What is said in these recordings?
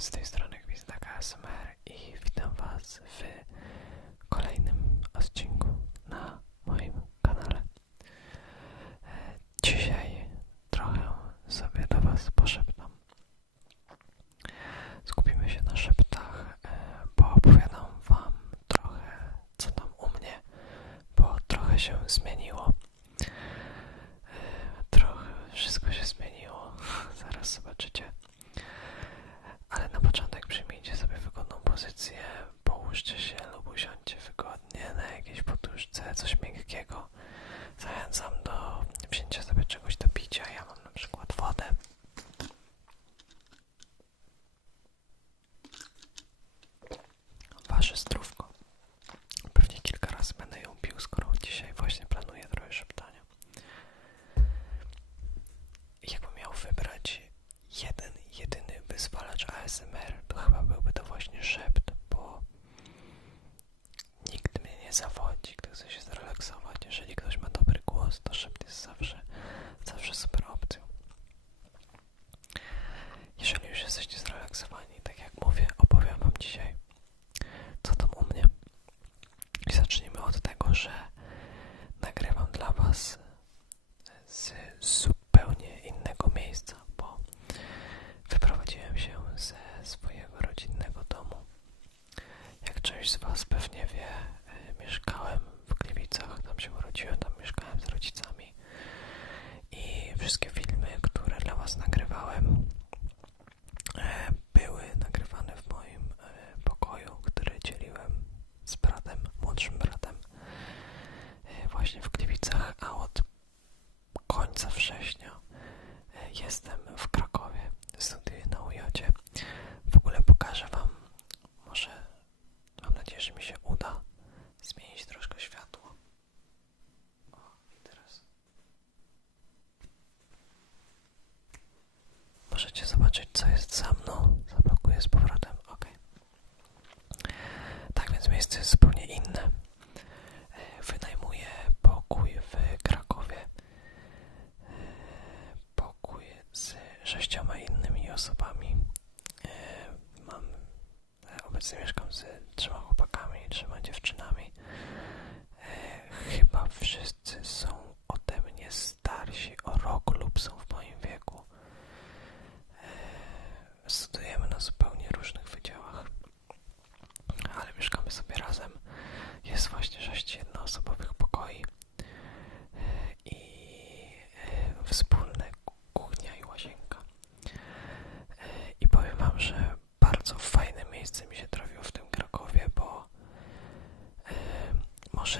z tej strony Gwizdaka ASMR i witam Was w множество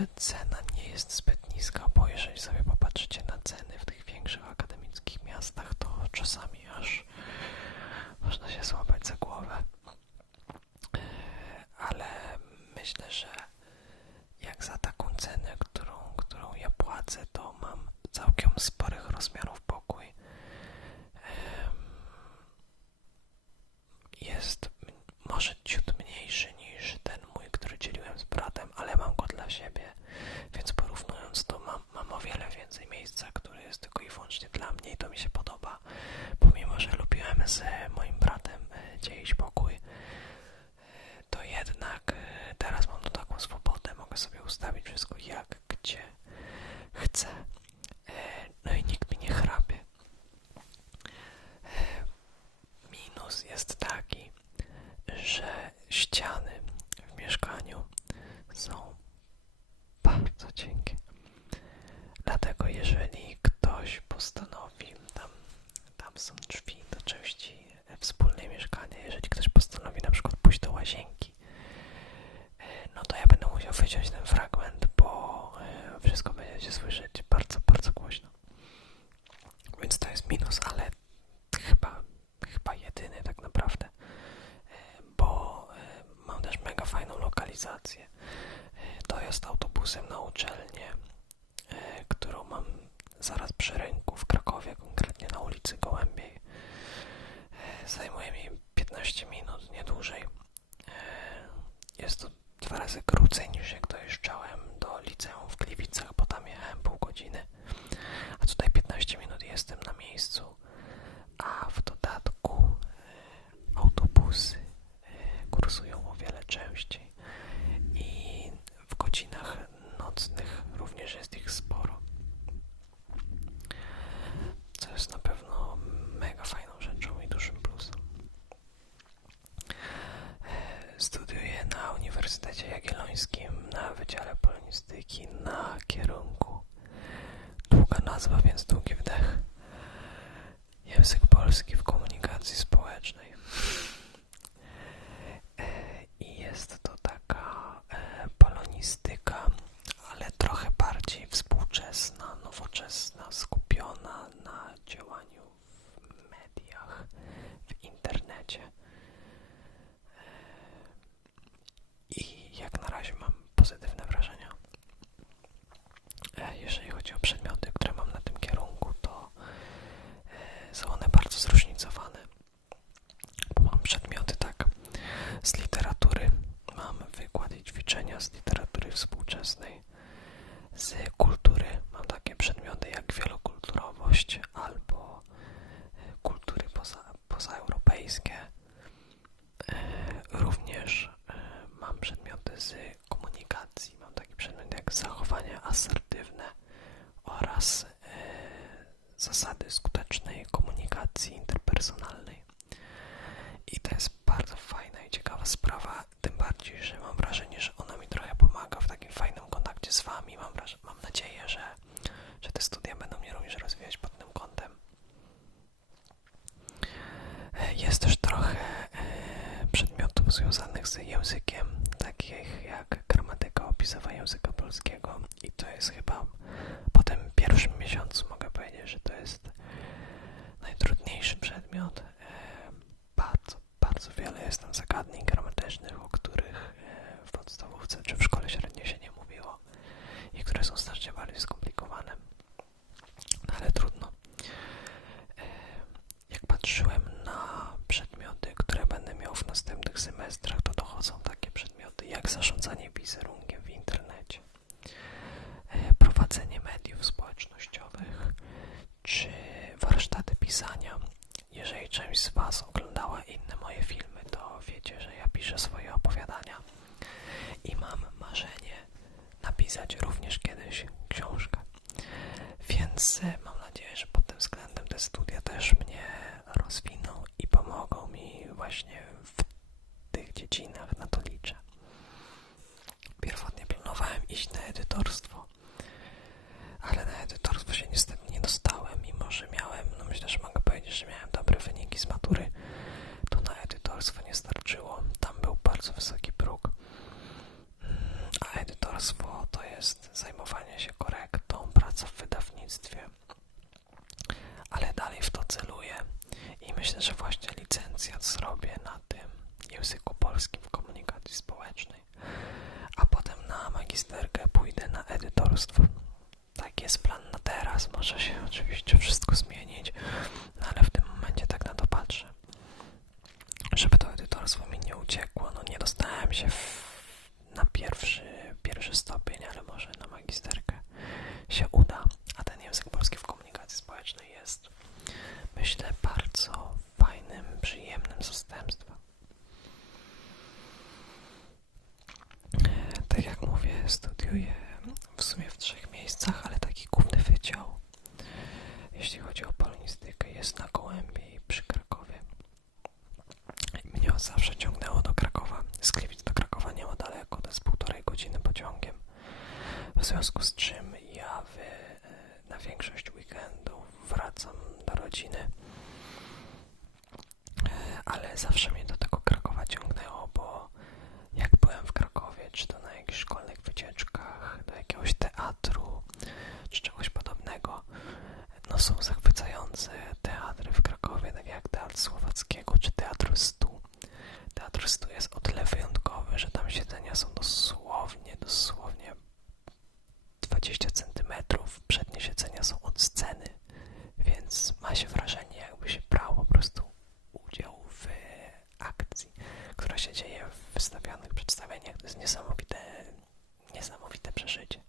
should send promising. E, to jest autobusem na uczelnię, e, którą mam zaraz przy rynku w Krakowie, konkretnie na ulicy Gołębiej. E, zajmuje mi 15 minut, nie dłużej. Jest to dwa razy krócej niż jak dojeżdżałem do liceum w Gliwicach, bo tam jechałem pół godziny. A tutaj 15 minut jestem na Studiuje na Uniwersytecie Jagiellońskim na Wydziale Polonistyki na kierunku. Długa nazwa, więc długi wdech. Język polski w komunikacji społecznej. związanych z językiem, takich jak gramatyka opisowa języka polskiego i to jest chyba po tym pierwszym miesiącu mogę powiedzieć, że to jest najtrudniejszy przedmiot. E, bardzo, bardzo wiele jest tam zagadnień gramatycznych, o których e, w podstawówce czy w szkole średniej się nie mówiło i które są znacznie bardziej skomplikowane. semestrach to dochodzą takie przedmioty jak zarządzanie wizerunkiem w internecie, e, prowadzenie mediów społecznościowych czy warsztaty pisania. Jeżeli część z Was oglądała inne moje filmy, to wiecie, że ja piszę swoje opowiadania i mam marzenie napisać również kiedyś książkę. Więc e, mam nadzieję, że pod tym względem te studia też mnie rozwiną i pomogą mi właśnie w dzieci, na to liczę. Pierwotnie planowałem iść na edytorstwo, ale na edytorstwo się niestety nie dostałem, mimo że miałem, no myślę, że mogę powiedzieć, że miałem dobre wyniki z matury, to na edytorstwo nie starczyło. Tam był bardzo wysoki próg. A edytorstwo to jest zajmowanie się korektą, praca w wydawnictwie. Ale dalej w to celuję i myślę, że zawsze ciągnie. sprawia niesamowite, niesamowite przeżycie.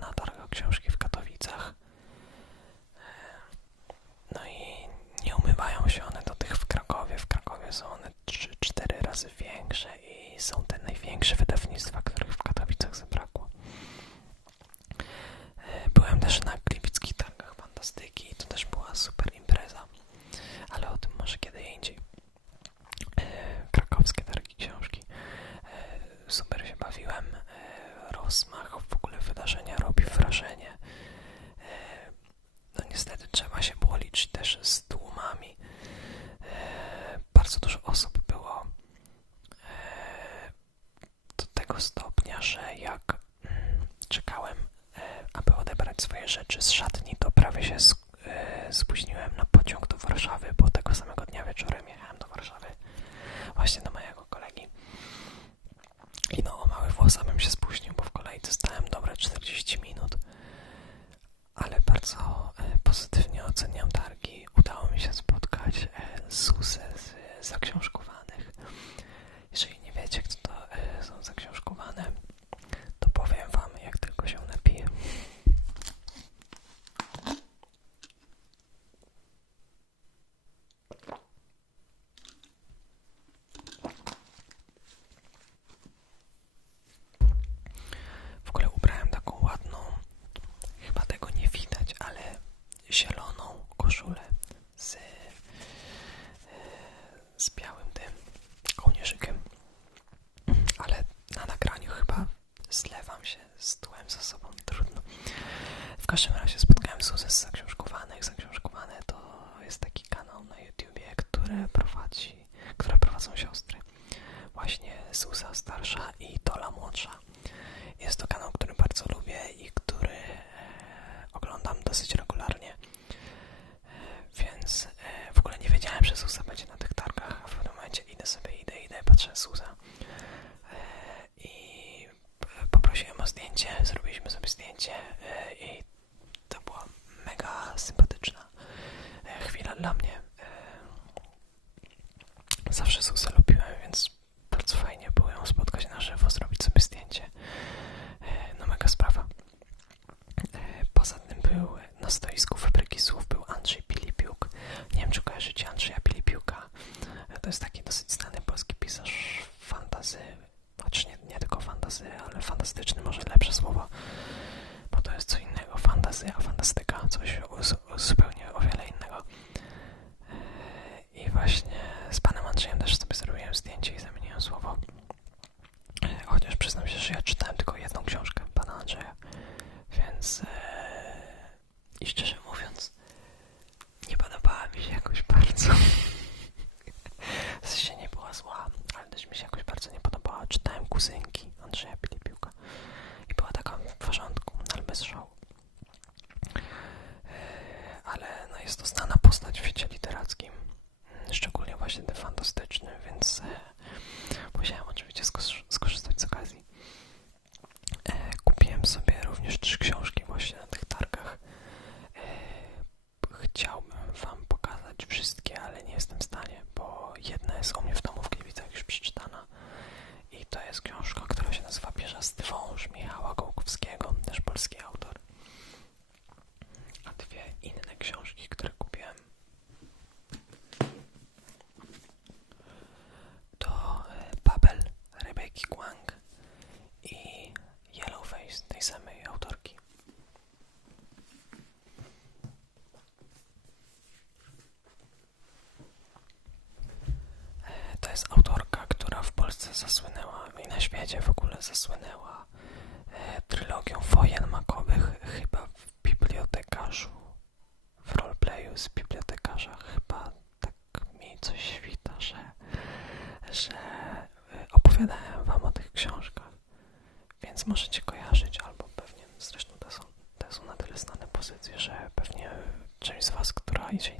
na targach książki w Katowicach. E, no i nie umywają się one do tych w Krakowie. W Krakowie są one 3-4 razy większe swoje rzeczy z szatni, to prawie się e, spóźniłem na pociąg do Warszawy, bo tego samego dnia wieczorem jechałem do Warszawy, właśnie do mojego kolegi. I no, o mały włos, abym się spóźnił, bo w kolejce stałem dobre 40 minut. Ale bardzo e, pozytywnie oceniam targi. Udało mi się spotkać e, Susę z, z Zdjęcie E, I szczerze mówiąc, nie podobała mi się jakoś bardzo. W sensie nie była zła, ale też mi się jakoś bardzo nie podobała. Czytałem kuzynki Andrzeja Pilipiuka i była taka w porządku, no ale bez szału. E, ale no jest to znana postać w świecie literackim, szczególnie właśnie ten fantastyczny, więc e, musiałem oczywiście skorzystać z okazji podcast. hydrated.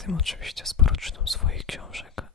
tym oczywiście sporoczną swoich książek.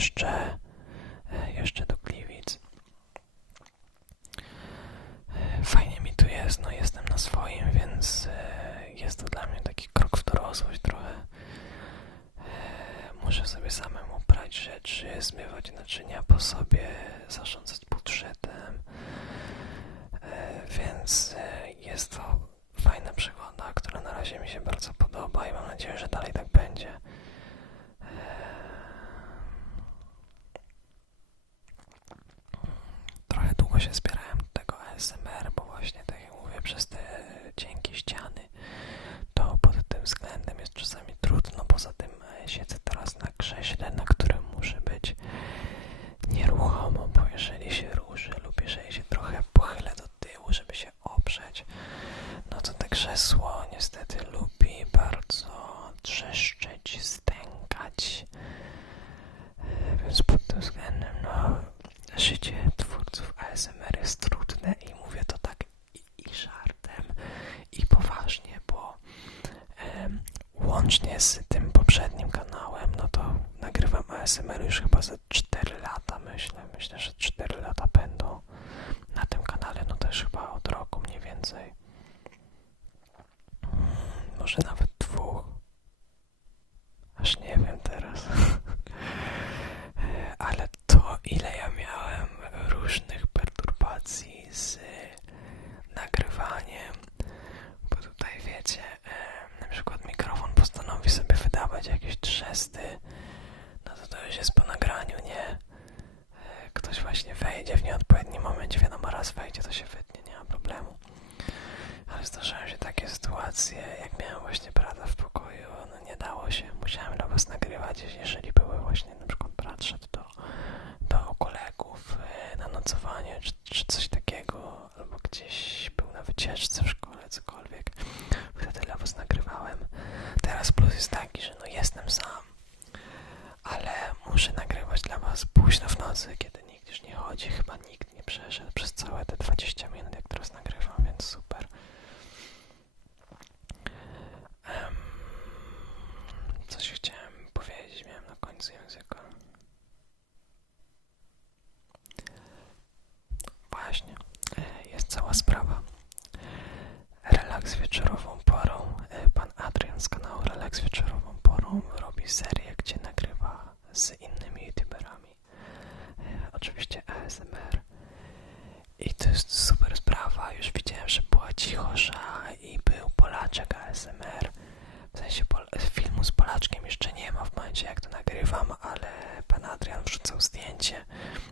jeszcze, e, jeszcze momencie, jak to nagrywam, ale pan Adrian wrzucał zdjęcie,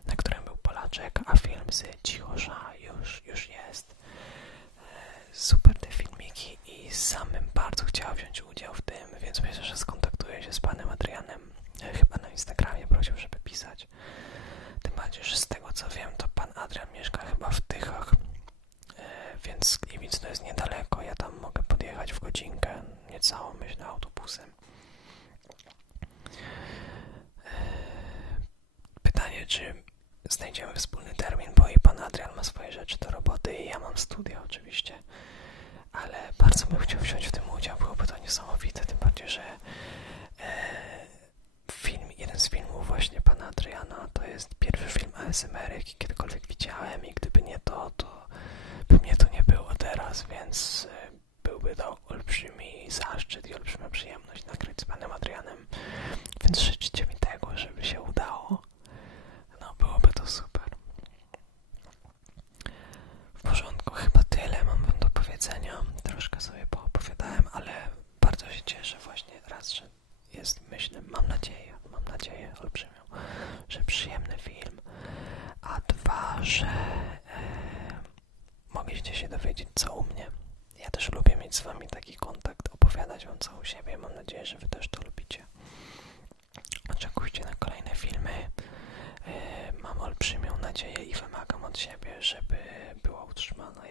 na którym był Polaczek, a film z Cichosza już, już jest. E, super te filmiki i samym bardzo chciał wziąć udział w tym, więc myślę, że skontaktuję się z panem Adrianem somatic Olbrzymią nadzieję i wymagam od siebie, żeby była utrzymana